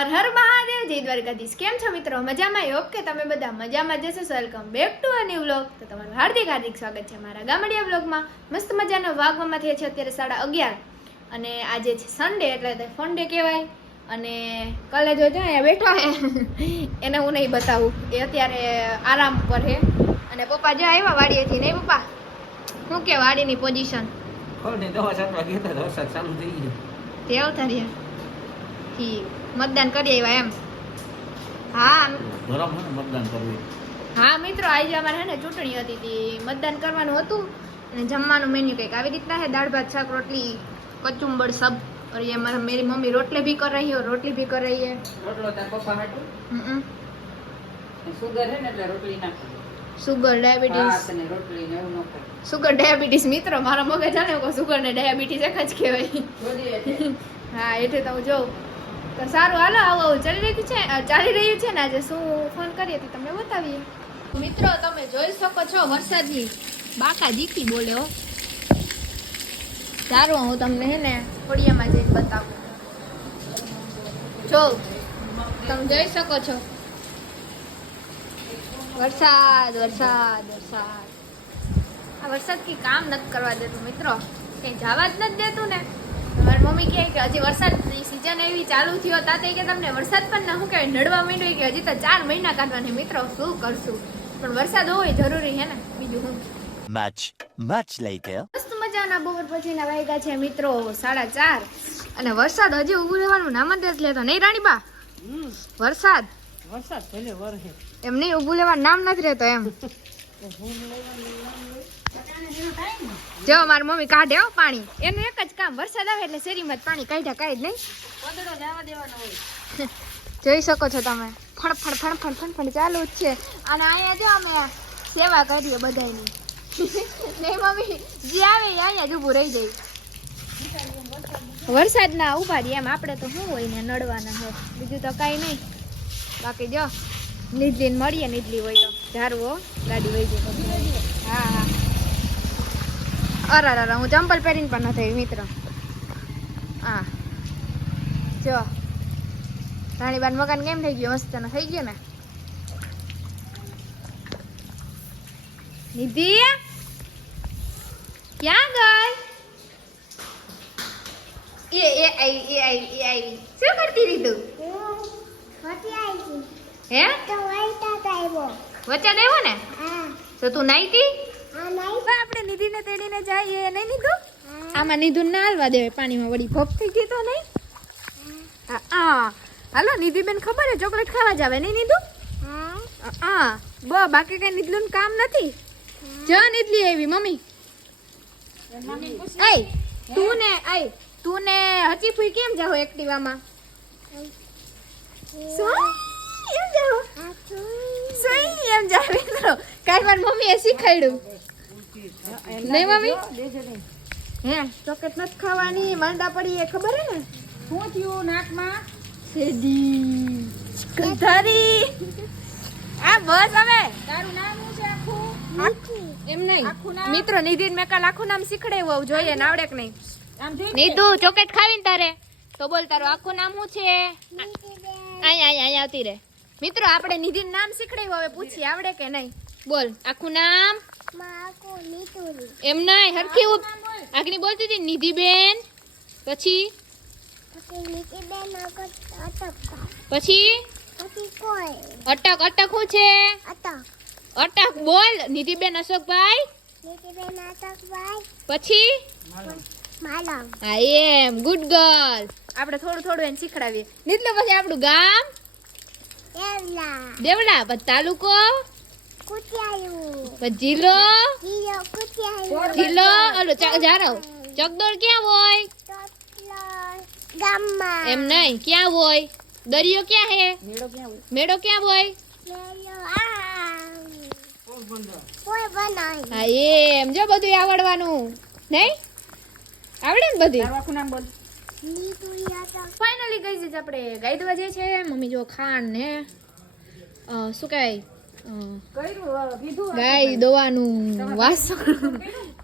હર હર મહાદેવ જય દ્વારકાધીશ કેમ છો મિત્રો મજામાં યોગ કે તમે બધા મજામાં જશો welcome back to a new vlog તો તમારું હાર્દિક હાર્દિક સ્વાગત છે મારા ગામડિયા વ્લોગમાં મસ્ત મજાનો વાગવામાં થયા છે અત્યારે સાડા અગિયાર અને આજે છે સન્ડે એટલે ફન ડે કહેવાય અને કાલે જો જો અહીંયા બેઠા હે એને હું નહીં બતાવું એ અત્યારે આરામ પર હે અને પપ્પા જો આવ્યા વાડીએથી નહીં પપ્પા શું કે વાડીની પોઝિશન કોને દવા રહ્યા ઠીક મતદાન કરી આવ્યા એમ હા ગરમ છે ને મતદાન કરવું હા મિત્રો આજે અમારે હે ને ચૂંટણી હતી તે મતદાન કરવાનું હતું અને જમવાનું મેન્યુ કંઈક આવી રીતના છે દાળ ભાત શાક રોટલી કચુંબર સબ और ये हमारा मेरी मम्मी रोटली भी कर रही है और रोटली भी कर रही है રોટલો તાર પપ્પા હાટું हम्म, સુગર છે ને એટલે રોટલી નાખો સુગર ડાયાબિટીસ ભાત ને રોટલી ને એવું ન ખાય સુગર ડાયાબિટીસ મિત્રો મારા મગજ જાણે કોઈ સુગર ને ડાયાબિટીસ એક જ કહેવાય બધી એટલે હા એટલે તો હું જોઉં તો સારું, હાલો, આવું આવું ચાલી રહ્યું છે ચાલી રહ્યું છે ને આજે શું ફોન કરીએ તો તમને બતાવીએ. મિત્રો, તમે જોઈ શકો છો વરસાદની બાકા દીકી બોલ્યો સારું, હું તમને હે ને ફળિયામાં જઈને બતાવું. જો, તમે જોઈ શકો છો. વરસાદ વરસાદ વરસાદ. આ વરસાદ કઈ કામ નથી કરવા દેતું, મિત્રો. કંઈ જવા જ નથી દેતું ને. મારી મમ્મી કહે કે હજી વરસાદની સિઝન એવી ચાલુ થયો તાતે કે તમને વરસાદ પણ ના શું કહેવાય નડવા માંડ્યું કે હજી તો ચાર મહિના કાઢવાની મિત્રો શું કરશું? પણ વરસાદ હોય જરૂરી હે ને બીજું હું? મચ મચ લેટર મસ્ત મજાના બપોર પછીના વાગ્યા છે મિત્રો સાડા ચાર. અને વરસાદ હજી ઉભું રહેવાનું નામ જ લેતો નહીં રાણીબા? વરસાદ? વરસાદ ભલે વરસે. એમ નહીં ઉભું લેવાનું નામ નથી રહેતો એમ. જો મારી મમ્મી કાઢે હો પાણી. એનું એક જ કામ વરસાદ આવે એટલે શેરીમાં જ પાણી કાઢ્યા કાઢી જ નહીં. જોઈ શકો છો તમે. ફણ ફણ ફણ ફણ ફણ ફણ ચાલુ જ છે. અને અહીંયા જો અમે સેવા કરીએ બધાની નહીં મમ્મી જે આવે અહીંયા જ ઊભું રહી જાય. વરસાદના ઊભા રહીએ એમ આપણે તો શું હોય ને નડવાના હોય. બીજું તો કાંઈ નહીં. બાકી જો નીદલીને મળીએ નીદલી હોય તો. ધારવો ગાડી વહી જાય. હા હા. અરે અરે હું ચંપલ પહેરીને પણ નથી મિત્ર હા જો રાણીબાન મકાન કેમ થઈ ગયું મસ્ત થઈ ગયું ને નિધિ ક્યાં ગઈ એ એ આવી એ આવી એ આવી શું કરતી રીતું હે વચ્ચે આવ્યો ને તો તું નાઈ તી આપણે નિધિને તેડીને જઈએ. નહીં નીધું? આમાં નિધુ ના હાલવા દેવાય. પાણીમાં વળી ભોપ થઈ ગઈ તો નહીં? હા. હાલો નિધિબેન ખબર હે ચોકલેટ ખાવા જાવે નહીં નીધું? હા. બો બાકી કઈ નીધલું કામ નથી? જ નીધલી આવી મમ્મી. એ તું ને આઈ તું ને હચી ફૂઈ કેમ જાવ એક્ટિવામાં? એમ જાવ એમ. જાવ કાઈ વાર મમ્મીએ શીખવાડ્યું. નહીં મમ્મી? હે? ચોકલેટ નથી ખાવાની માંદા પડી એ ખબર હે ને? શું થયું નાકમાં? સેડી કંધારી આ બસ હવે. તારું નામ શું છે આખું? એમ નહીં. આખું મિત્રો નિધિન મેં કાલ આખું નામ શીખડાવ્યું જોઈએ ને આવડે કે નહીં? આમ નીધુ ચોકેટ ખાવીને તારે? તો બોલ તારું આખું નામ શું છે? અહીંયા અહીંયા અહીંયા આવતી રે મિત્રો, આપણે નિધિ નામ શીખડાયું, હવે પૂછી આવડે કે નહીં? બોલ, આખું નામ? એમ નહીં, હરખી આગની બોલતી હતી, નિધિબેન, પછી? પછી? અટક અટક શું છે? અટક, બોલ, નિધિબેન અશોકભાઈ. પછી? હા, એમ ગુડ ગર્લ આપણે થોડું થોડું એને શીખડાવીએ. નીતલે પછી આપણું ગામ? દેવડા પછી તાલુકો? પછી જિલ્લો? ચ- જારવ ચકદોડ ક્યાં હોય? એમ નહીં ક્યાં હોય? દરિયો ક્યાં હે? મેળો ક્યાં હોય? હા એમ જો બધું આવડવાનું. નહીં? આવડે ને બધું ફાઇનલી ગઈ છે આપણે ગાય દવા જે છે મમ્મી જો ખાંડ ને અ, શું કહેવાય અ, કર્યું કીધું ગાય દવાનું વાસણ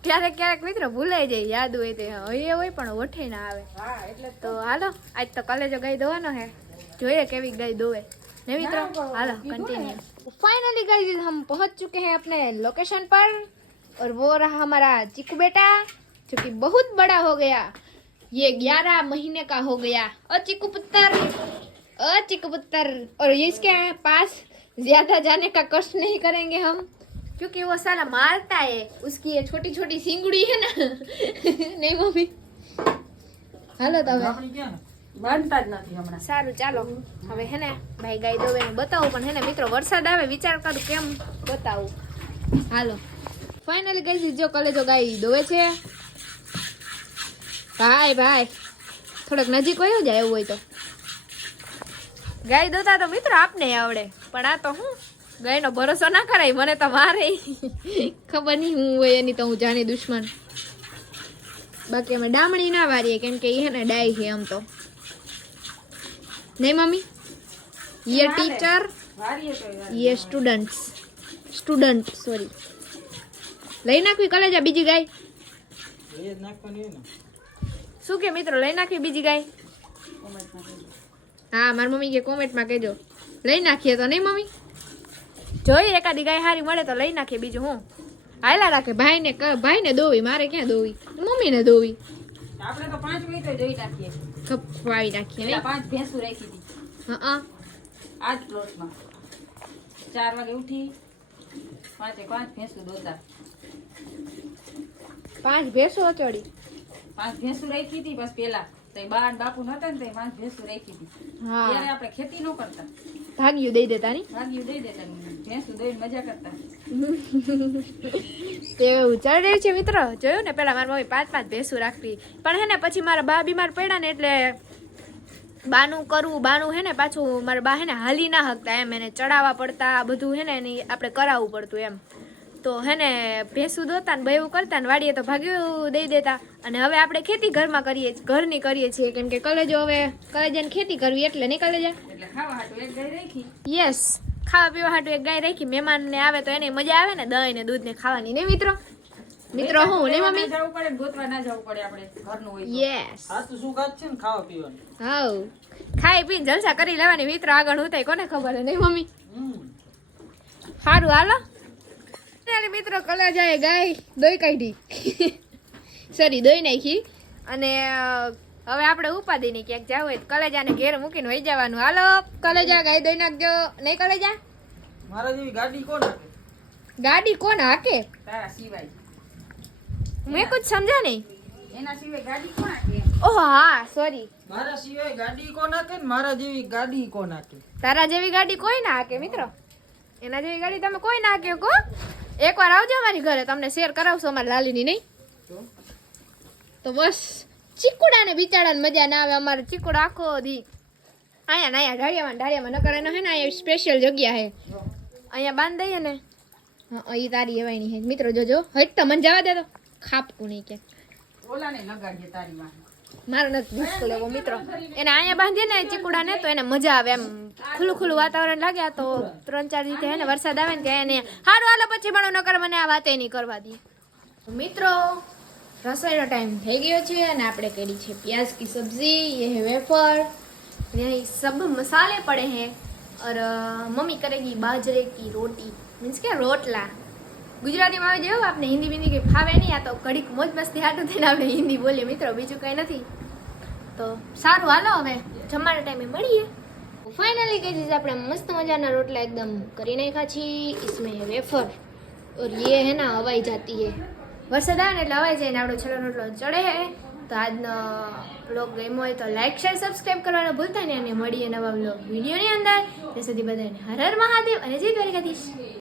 ક્યારેક ક્યારેક મિત્રો ભૂલાઈ જાય યાદ હોય તે હોય એ હોય પણ ઓઠે ના આવે હા એટલે તો હાલો આજ તો કલેજો ગાય દવાનો હે જોઈએ કેવી गाय દોવે नहीं मित्रों हालो कंटिन्यू फाइनली गाइस हम पहुंच चुके हैं अपने लोकेशन पर और वो रहा हमारा चिकू बेटा जो कि बहुत बड़ा हो गया ये ग्यारह महीने का हो गया और चिकू पुत्र और चिकू पुत्र और ये इसके पास ज्यादा जाने का कष्ट नहीं करेंगे हम क्योंकि वो साला मारता है उसकी ये छोटी छोटी सिंगड़ी है ना नहीं मम्मी હાલો તો હવે બાંધતા જ નથી હમણાં સારું ચાલો હવે હે ને ભાઈ ગાય દોવે ને બતાવું પણ હે ને મિત્રો વરસાદ આવે વિચાર કરું કેમ બતાવું હાલો ફાઇનલી ગઈ જો કલેજો ગાય દોવે છે ભાઈ ભાઈ. થોડોક નજીક વયો જાય એવું હોય તો. ગાય દોતા તો મિત્રો આપને આવડે પણ આ તો હું? ગાયનો ભરોસો ના કરાય મને તો મારે. ખબર નહીં હું હોય એની તો હું જાણી દુશ્મન. બાકી અમે ડામણી ના વારીએ કેમ કે એ હે ને ડાય છે આમ તો. નહીં મમ્મી? યે ટીચર વારીએ તો યાર. યે સ્ટુડન્ટ્સ. Student sorry. લઈ નાખવી કલેજા બીજી ગાય? શું કે મિત્રો લઈ નાખીએ બીજી ગાય? હા મારી મમ્મી કે કોમેન્ટમાં કહેજો. લઈ નાખીએ તો નહીં મમ્મી? જોઈએ એકાદી ગાય હારી મળે તો લઈ નાખીએ બીજું હું? હાલા રાખે ભાઈને ભાઈને દોવી મારે ક્યાં દોવી? મમ્મીને દોવી. આપણે તો પાંચ મિનિટ જોઈ નાખીએ. પાંચ ભેંસું રાખી હતી. હા આ પ્લોટમાં. ચાર વાગે ઉઠી પાંચે પાંચ ભેંસું દોતા. પાંચ ભેંસો ચડી પાંચ ભેંસું રાખી હતી બસ પેલા તો બા ને બાપુ નતા ને તો પાંચ ભેંસું રાખી હતી. ત્યારે આપણે ખેતી ન કરતા. ભાગ્યું દઈ દેતા ની? ભાગ્યું દઈ દેતા ભેંસું દઈ મજા કરતા. તેવું ચડે છે મિત્રો. જોયું ને પેલા મારા મમ્મી પાંચ પાંચ ભેંસું રાખતી. પણ હે ને પછી મારા બા બીમાર પડ્યા ને એટલે બાનું કરવું બાનું હે ને પાછું મારા બા હે ને હાલી ના હકતા એમ. એને ચડાવવા પડતા બધું હે ને એની આપણે કરાવવું પડતું એમ. તો હે ને ભેંસું દોતા ને બેવું કરતા ને વાડીએ તો ભાગ્યું દઈ દેતા. અને હવે આપણે ખેતી ઘરમાં કરીએ છીએ, ઘરની કરીએ છીએ. કેમ કે કલેજો હવે કલેજાને ખેતી કરવી એટલે નહીં કલેજા? એટલે ખાવા હાટું એક ગાય રાખી. યસ. ખાવા પીવા હાટું એક ગાય રાખી. મહેમાનને આવે તો એને મજા આવે ને દહીં ને દૂધ ને ખાવાની ને મિત્રો? મિત્રો હું ને મમ્મી? ના જવું પડે ગોતવા ના જવું પડે આપણે ઘરનું હોય યસ. આ તો શું વાત છે ને ખાવા પીવાનું? હાઉ ખાઈ પીને જલસા કરી લેવાની. મિત્રો આગળ હું થાય કોને ખબર હે નહીં મમ્મી? સારું હાલો. ત્યારે મિત્રો કલા જાય ગાય દોઈ કાઢી. સોરી દોઈ નાખી. અને હવે આપણે ઉપાદી ની ક્યાંક જાવ હોય કલેજાને ઘેર મૂકીને વહી જવાનું. હાલો કલેજા ગાય દોઈ નાખજો. નહીં કલેજા? મારા જેવી ગાડી કોણ? ગાડી કોણ હાકે? તારા સિવાય. મેં કુછ સમજા નહીં. એના સિવાય ગાડી કોણ હાકે? ઓહ હા સોરી મારા સિવાય ગાડી કોણ હાકે ને મારા જેવી ગાડી કોણ હાકે? તારા જેવી ગાડી કોઈ ના હાકે મિત્રો. એના જેવી ગાડી તમે કોઈ ના હાકે કો? એકવાર આવજો અમારી ઘરે તમને શેર કરાવશો અમારી લાલીની નહીં? તો? બસ. ચીકુડાને બિચારાને મજા ના આવે અમારે ચીકુડા આખો દી અહીંયા ને અહીંયા ઢાળિયામાં ઢાળિયામાં નકર એનો હે ને અહીંયા સ્પેશિયલ જગ્યા હે. અહીંયા બાંધ દઈએ ને. હા. એ તારી એવાયની હે. મિત્રો જોજો હટ તો મને જવા દે તો. ખાપકું નહીં કે. ઓલાને લગાડીએ તારી માં મારો નથી મુશ્કેલ એવો મિત્રો એને અહીંયા બાંધીએ ને ચીકુડાને તો એને મજા આવે એમ ખુલ્લું ખુલ્લું વાતાવરણ લાગ્યા તો ત્રણ ચાર રીતે હે ને વરસાદ આવે ને ત્યાં એને સારું હાલો પછી ભણો નકર મને આ વાતે નહીં કરવા દે મિત્રો રસોઈનો ટાઈમ થઈ ગયો છે અને આપણે કરી છે प्याज की सब्जी ये है वेफर यही सब मसाले पड़े हैं और अ, मम्मी करेगी बाजरे की रोटी मीन्स કે રોટલા ગુજરાતીમાં આવી જેવું આપણે હિન્દી બિંદી કંઈ ફાવે નહીં આ તો કડીક મોજ મસ્તી હાટું નથી આપણે હિન્દી બોલીએ. મિત્રો બીજું કંઈ નથી. તો સારું હાલો હવે જમવાના ટાઈમે મળીએ. ફાઇનલી કહી દીધી આપણે મસ્ત મજાના રોટલા એકદમ કરી નાખ્યા છીએ. ઇસમે વેફર. ઓર યે હે ના હવાઈ જાતી હે. વરસાદ આવે ને એટલે હવાઈ જાય ને આપણો છેલ્લો રોટલો ચડે હે. તો આજનો બ્લોગ ગમ્યો હોય તો લાઈક શેર સબસ્ક્રાઈબ કરવાનું ભૂલતા નહીં અને મળીએ નવા બ્લોગ વિડીયોની અંદર. ત્યાં સુધી બધાને હર હર મહાદેવ અને જય દ્વારિકાધીશ.